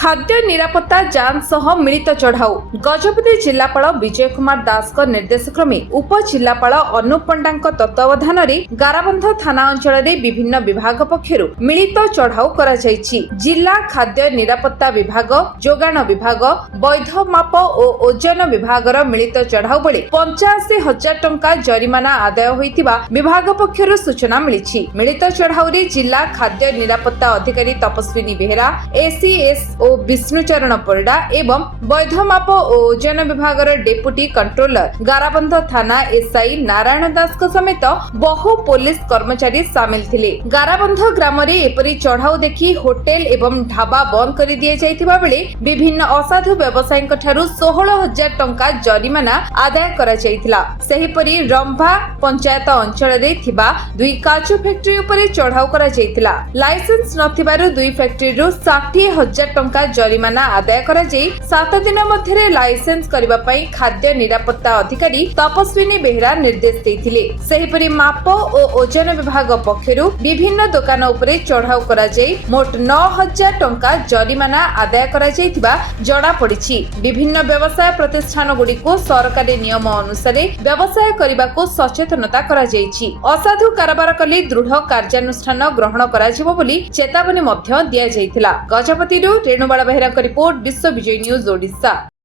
खाद्य निरापत्ता जांच सह मिलित चढ़ाऊ गजपति जिलापाल विजय कुमार दास निर्देशक्रमे उप जिलापाल अनुप पंडा तत्वावधान में गाराबंध थाना अंचल में विभिन्न विभाग पक्षर मिलित चढ़ाऊ करा जायछि। जिला खाद्य निरापत्ता विभाग, जोगाण विभाग, वैध माप और ओजन विभाग मिलित चढ़ाऊ बेले 85,000 टंका जरिमाना आदाय होइतिबा विभाग पक्षर सूचना मिली। मिलित चढ़ाऊ रे जिला खाद्य निरापत्ता अधिकारी तपस्विनी बेहरा, एसीएस और विष्णुचरण परिडा एवं वैध माप और ओजन विभाग डेपुटी कंट्रोलर गाराबंध थाना एसआई नारायण दास समेत बहु पुलिस कर्मचारी सामिल थिले। गाराबंध ग्राम रे एपरी चढ़ाऊ देखि होटेल एवं ढाबा बंद कर दिया जायतिबा बेले विभिन्न असाधु व्यवसायीक ठारू 16,000 टंका जरिमाना आदाय करा जायतिला। सेहिपरि रंभा पंचायत अंचल रे थिबा 2 काजू फैक्ट्री उपरे चढ़ाऊ करा जायतिला। लाइसेंस नथिबारु 2 फैक्ट्री रु 60,000 टंका जरिमाना आदाय करा जाई 7 दिन मध्यरे लाइसेंस करबा पई खाद्य निरापत्ता अधिकारी तपस्विनी बेहरा निर्देश देथिले। सेहिपरि माप और ओजन विभाग पक्षरु विभिन्न दुकान उपरे चढ़ाऊ करा जाई मोट 9,000 टंका जरिमाना आदाय करा जायतिबा जणा पड़िछि। विभिन्न व्यवसाय प्रतिष्ठान गुडी को सरकारी नियम अनुसार व्यवसाय करबाको सचेतनता करा जायछि। असाधु कारबार कले दृढ़ कार्यानुष्ठान ग्रहण करा जिवो बोली चेतावनी मध्य दिया जायतिला। गजपति रेणुबाला बेहरा रिपोर्ट, विश्व विजय न्यूज ओडिशा।